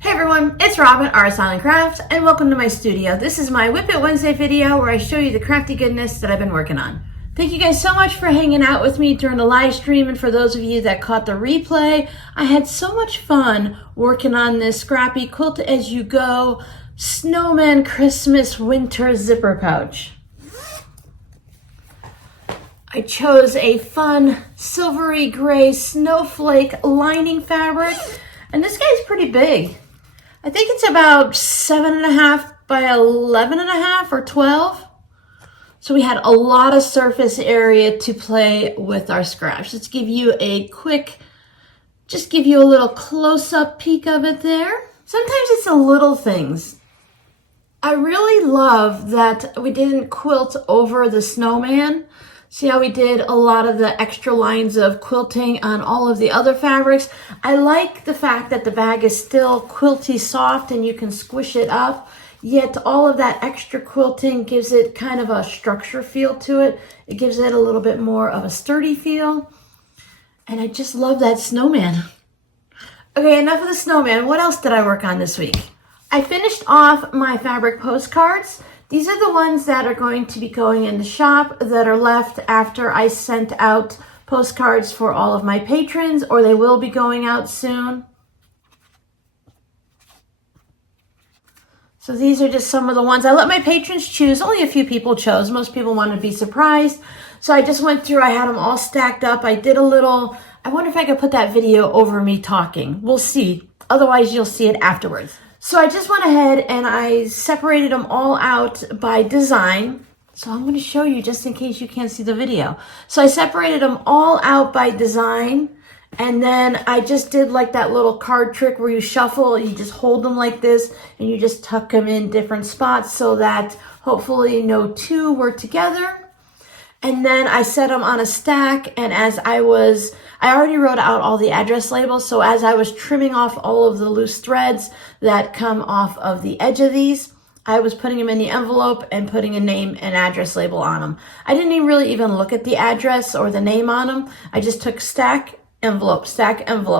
Hey everyone, it's Robin, Art Silent Crafts, and welcome to my studio. This is my Whip It Wednesday video where I show you the crafty goodness that I've been working on. Thank you guys so much for hanging out with me during the live stream, and for those of you that caught the replay, I had so much fun working on this Scrappy Quilt As You Go Snowman Christmas Winter Zipper Pouch. I chose a fun silvery gray snowflake lining fabric, and this guy's pretty big. I think it's about 7.5 by 11.5 or 12. So we had a lot of surface area to play with our scraps. Let's give you a quick, just give you a little close-up peek of it there. Sometimes it's the little things. I really love that we didn't quilt over the snowman. See how we did a lot of the extra lines of quilting on all of the other fabrics? I like the fact that the bag is still quilty soft and you can squish it up, yet all of that extra quilting gives it kind of a structure feel to it. It gives it a little bit more of a sturdy feel. And I just love that snowman. Okay, enough of the snowman. What else did I work on this week? I finished off my fabric postcards. These are the ones that are going to be going in the shop that are left after I sent out postcards for all of my patrons, or they will be going out soon. So these are just some of the ones. I let my patrons choose. Only a few people chose. Most people wanted to be surprised. So I just went through, I had them all stacked up. I did a little, I wonder if I could put that video over me talking. We'll see. Otherwise, you'll see it afterwards. So I just went ahead and I separated them all out by design. So I'm going to show you just in case you can't see the video. So I separated them all out by design. And then I just did like that little card trick where you shuffle, you just hold them like this and you just tuck them in different spots so that hopefully no two were together. And then I set them on a stack, and as I already wrote out all the address labels, so as I was trimming off all of the loose threads that come off of the edge of these, I was putting them in the envelope and putting a name and address label on them. I didn't really even look at the address or the name on them. I just took stack, envelope,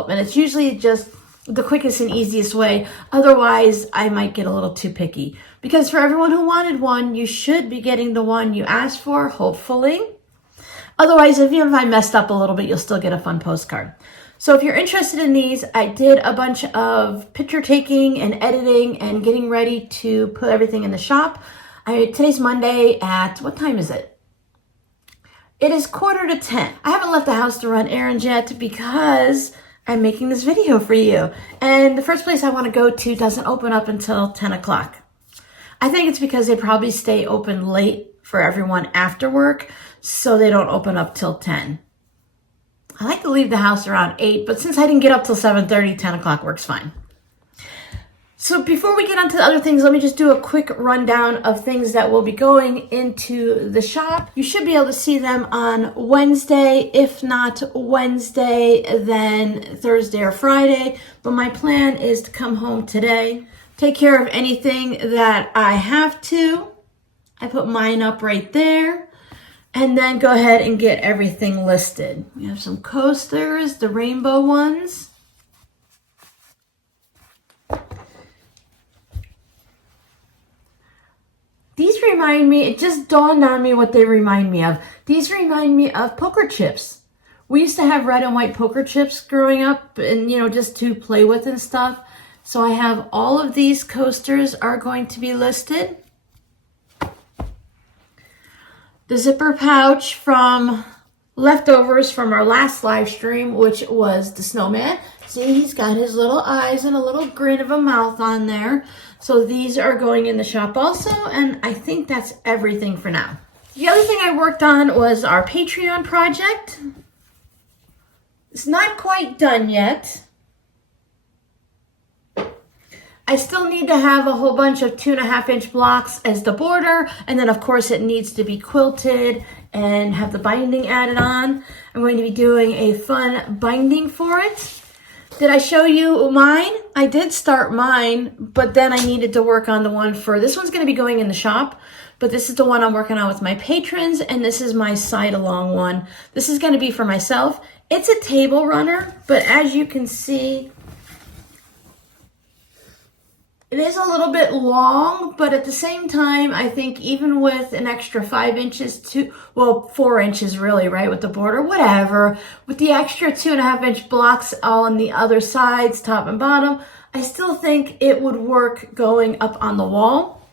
and it's usually just the quickest and easiest way. Otherwise, I might get a little too picky. Because for everyone who wanted one, you should be getting the one you asked for, hopefully. Otherwise, even if I messed up a little bit, you'll still get a fun postcard. So if you're interested in these, I did a bunch of picture taking and editing and getting ready to put everything in the shop. Today's Monday at, what time is it? It is 9:45. I haven't left the house to run errands yet because I'm making this video for you. And the first place I want to go to doesn't open up until 10 o'clock. I think it's because they probably stay open late for everyone after work, so they don't open up till 10. I like to leave the house around 8, but since I didn't get up till 7:30, 10 o'clock works fine. So before we get on to the other things, let me just do a quick rundown of things that will be going into the shop. You should be able to see them on Wednesday. If not Wednesday, then Thursday or Friday. But my plan is to come home today, take care of anything that I have to. I put mine up right there. And then go ahead and get everything listed. We have some coasters, the rainbow ones. These remind me, it just dawned on me what they remind me of. These remind me of poker chips. We used to have red and white poker chips growing up and, just to play with and stuff. So I have all of these coasters are going to be listed. The zipper pouch from leftovers from our last live stream, which was the snowman. See, he's got his little eyes and a little grin of a mouth on there. So these are going in the shop also, and I think that's everything for now. The other thing I worked on was our Patreon project. It's not quite done yet. I still need to have a whole bunch of 2.5-inch blocks as the border, and then of course it needs to be quilted and have the binding added on. I'm going to be doing a fun binding for it. Did I show you mine? I did start mine, but then I needed to work on the one for, this one's going to be going in the shop, but this is the one I'm working on with my patrons, and this is my side-along one. This is going to be for myself. It's a table runner, but as you can see, It is a little bit long, but at the same time, I think even with an extra 5 inches to, well, 4 inches really, right, with the border, whatever, with the extra 2.5-inch blocks all on the other sides, top and bottom, I still think it would work going up on the wall.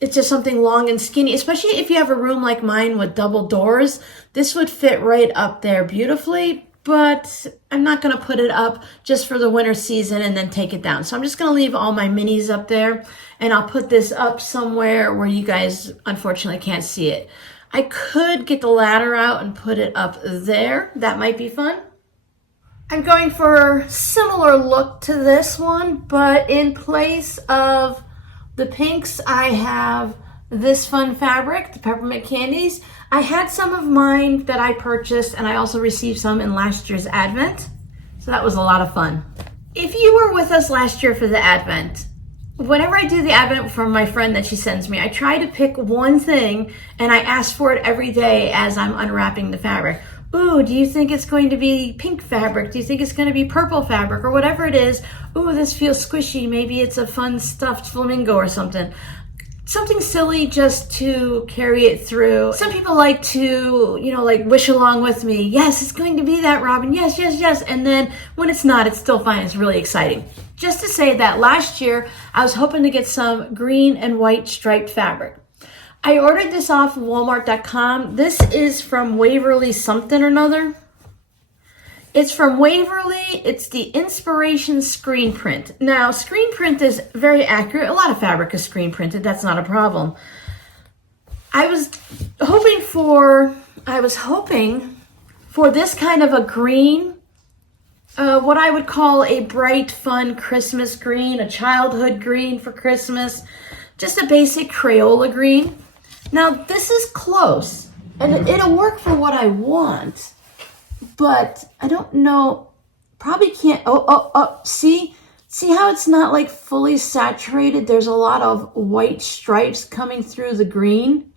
It's just something long and skinny, especially if you have a room like mine with double doors. This would fit right up there beautifully. But I'm not going to put it up just for the winter season and then take it down. So I'm just going to leave all my minis up there, and I'll put this up somewhere where you guys unfortunately can't see it. I could get the ladder out and put it up there. That might be fun. I'm going for a similar look to this one, but in place of the pinks, I have this fun fabric, the peppermint candies. I had some of mine that I purchased, and I also received some in last year's Advent. So that was a lot of fun. If you were with us last year for the Advent, whenever I do the Advent from my friend that she sends me, I try to pick one thing, and I ask for it every day as I'm unwrapping the fabric. Ooh, do you think it's going to be pink fabric? Do you think it's going to be purple fabric or whatever it is? Ooh, this feels squishy. Maybe it's a fun stuffed flamingo or something. Something silly just to carry it through. Some people like to, like wish along with me. Yes, it's going to be that, Robin. Yes, yes, yes. And then when it's not, it's still fine. It's really exciting. Just to say that last year, I was hoping to get some green and white striped fabric. I ordered this off Walmart.com. This is from Waverly something or another. It's from Waverly. It's the Inspiration screen print. Now, screen print is very accurate. A lot of fabric is screen printed. That's not a problem. I was hoping for this kind of a green, what I would call a bright, fun Christmas green, a childhood green for Christmas, just a basic Crayola green. Now, this is close, and it'll work for what I want. But I don't know, probably can't, see how it's not like fully saturated? There's a lot of white stripes coming through the green.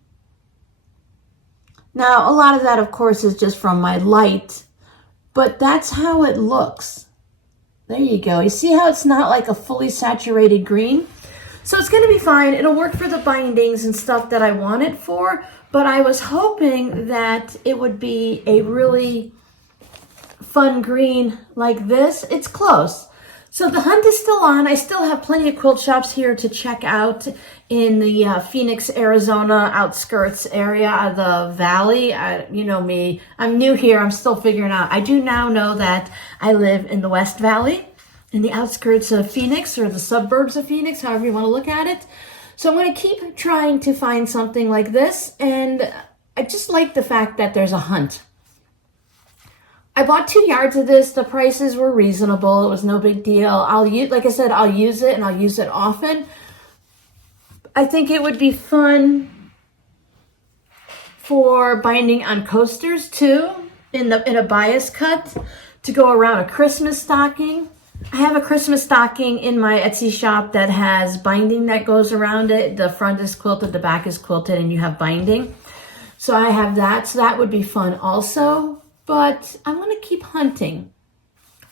Now, a lot of that, of course, is just from my light, but that's how it looks. There you go. You see how it's not like a fully saturated green? So it's going to be fine. It'll work for the bindings and stuff that I want it for, but I was hoping that it would be a really fun green like this. It's close. So the hunt is still on. I still have plenty of quilt shops here to check out in the Phoenix, Arizona outskirts area of the valley. You know me, I'm new here. I'm still figuring out. I do now know that I live in the West Valley, in the outskirts of Phoenix, or the suburbs of Phoenix, however you want to look at it. So I'm going to keep trying to find something like this, and I just like the fact that there's a hunt. I bought 2 yards of this. The prices were reasonable. It was no big deal. Like I said, I'll use it, and I'll use it often. I think it would be fun for binding on coasters too, in a bias cut, to go around a Christmas stocking. I have a Christmas stocking in my Etsy shop that has binding that goes around it. The front is quilted, the back is quilted, and you have binding. So I have that. So that would be fun also. But I'm going to keep hunting.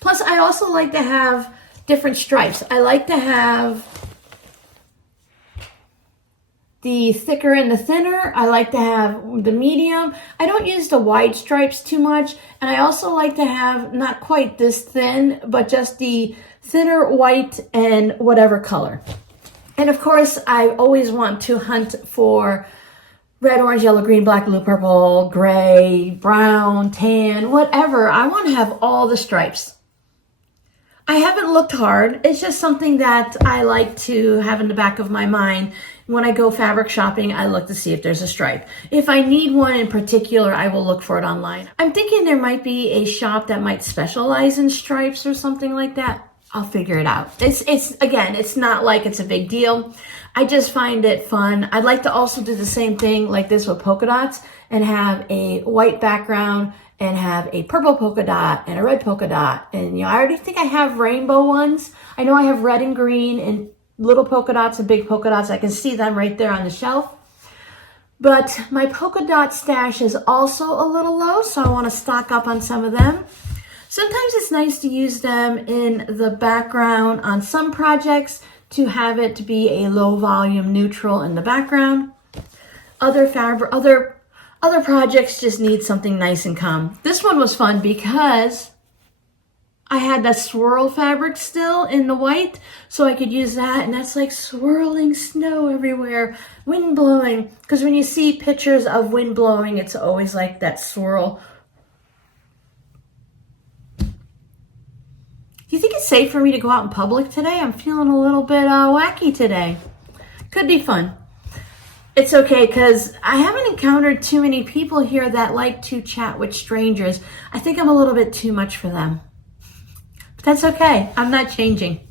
Plus, I also like to have different stripes. I like to have the thicker and the thinner. I like to have the medium. I don't use the wide stripes too much. And I also like to have not quite this thin, but just the thinner white and whatever color. And of course, I always want to hunt for red, orange, yellow, green, black, blue, purple, gray, brown, tan, whatever. I want to have all the stripes. I haven't looked hard. It's just something that I like to have in the back of my mind. When I go fabric shopping, I look to see if there's a stripe. If I need one in particular, I will look for it online. I'm thinking there might be a shop that might specialize in stripes or something like that. I'll figure it out. It's not like it's a big deal. I just find it fun. I'd like to also do the same thing like this with polka dots and have a white background and have a purple polka dot and a red polka dot. And I already think I have rainbow ones. I know I have red and green and little polka dots and big polka dots. I can see them right there on the shelf. But my polka dot stash is also a little low, so I want to stock up on some of them. Sometimes it's nice to use them in the background on some projects to have it to be a low volume neutral in the background. Other projects just need something nice and calm. This one was fun because I had that swirl fabric still in the white, so I could use that, and that's like swirling snow everywhere, wind blowing. Because when you see pictures of wind blowing, it's always like that swirl. Do you think it's safe for me to go out in public today? I'm feeling a little bit wacky today. Could be fun. It's okay, because I haven't encountered too many people here that like to chat with strangers. I think I'm a little bit too much for them. But that's okay. I'm not changing.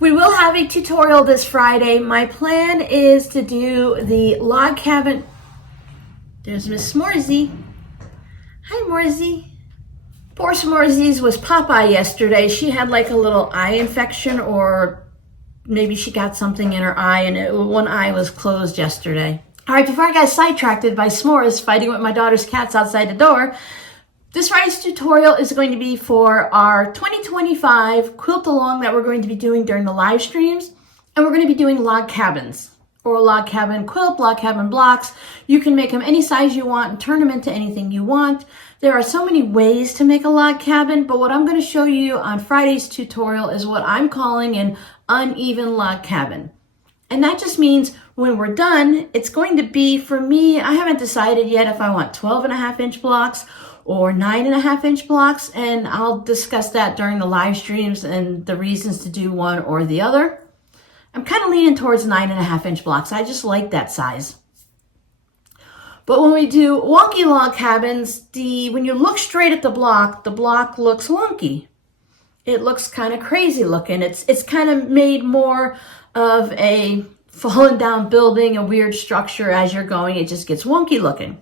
We will have a tutorial this Friday. My plan is to do the log cabin. There's Miss S'moresy. Hi, S'moresy. Poor S'moresy's was Popeye yesterday. She had like a little eye infection, or maybe she got something in her eye, and one eye was closed yesterday. All right, before I got sidetracked by s'mores fighting with my daughter's cats outside the door, this Friday's tutorial is going to be for our 2025 quilt-along that we're going to be doing during the live streams. And we're going to be doing log cabins, or log cabin quilt, log cabin blocks. You can make them any size you want and turn them into anything you want. There are so many ways to make a log cabin, but what I'm going to show you on Friday's tutorial is what I'm calling an uneven log cabin. And that just means when we're done, it's going to be, for me, I haven't decided yet if I want 12.5-inch blocks or 9.5-inch blocks, and I'll discuss that during the live streams and the reasons to do one or the other. I'm kind of leaning towards 9.5-inch blocks. I just like that size. But when we do wonky log cabins, when you look straight at the block looks wonky. It looks kind of crazy looking. It's kind of made more of a fallen down building, a weird structure as you're going. It just gets wonky looking.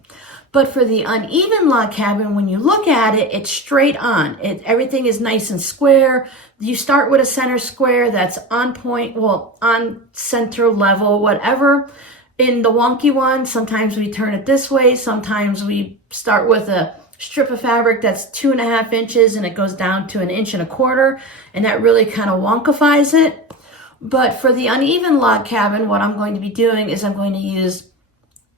But for the uneven log cabin, when you look at it, it's straight on. Everything is nice and square. You start with a center square that's on point, well, on center level, whatever. In the wonky one, sometimes we turn it this way. Sometimes we start with a strip of fabric that's 2.5 inches and it goes down to 1.25 inches, and that really kind of wonkifies it. But for the uneven log cabin, what I'm going to be doing is I'm going to use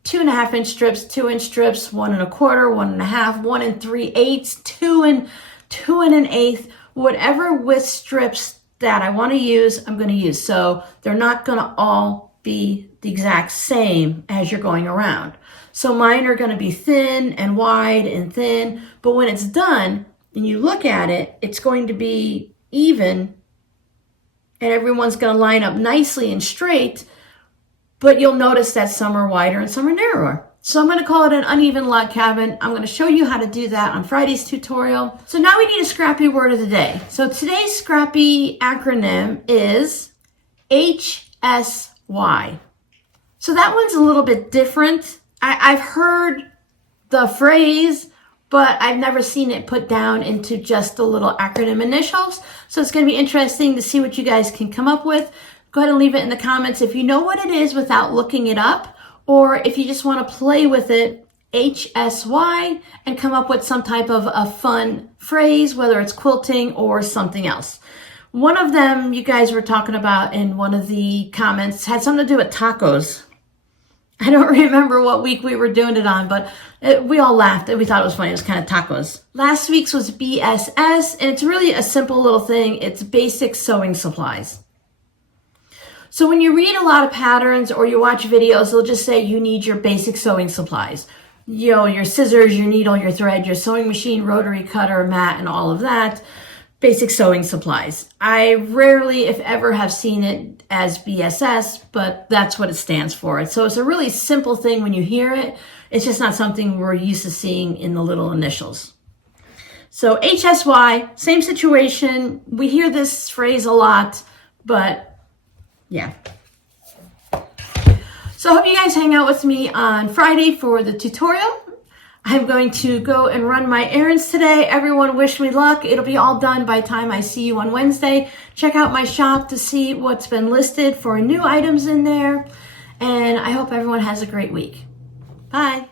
2.5-inch strips, 2-inch strips, 1 1/4, 1.5, 1 3/8, 2 and 2 1/8, whatever width strips that I want to use, I'm going to use. So they're not going to all be the exact same as you're going around. So mine are going to be thin and wide and thin, but when it's done and you look at it, it's going to be even, and everyone's going to line up nicely and straight. But you'll notice that some are wider and some are narrower. So I'm going to call it an uneven log cabin. I'm going to show you how to do that on Friday's tutorial. So now we need a Scrappy word of the day. So today's Scrappy acronym is HSY. So that one's a little bit different. I've heard the phrase, but I've never seen it put down into just the little acronym initials. So it's going to be interesting to see what you guys can come up with. Go ahead and leave it in the comments if you know what it is without looking it up, or if you just want to play with it, HSY, and come up with some type of a fun phrase, whether it's quilting or something else. One of them you guys were talking about in one of the comments had something to do with tacos. I don't remember what week we were doing it on, but we all laughed and we thought it was funny. It was kind of tacos. Last week's was BSS, and it's really a simple little thing. It's basic sewing supplies. So when you read a lot of patterns or you watch videos, they'll just say you need your basic sewing supplies. You know, your scissors, your needle, your thread, your sewing machine, rotary cutter, mat, and all of that. Basic sewing supplies. I rarely, if ever, have seen it as BSS, but that's what it stands for. So it's a really simple thing when you hear it. It's just not something we're used to seeing in the little initials. So HSY, same situation. We hear this phrase a lot, but yeah. So I hope you guys hang out with me on Friday for the tutorial. I'm going to go and run my errands today. Everyone wish me luck. It'll be all done by the time I see you on Wednesday. Check out my shop to see what's been listed for new items in there. And I hope everyone has a great week. Bye.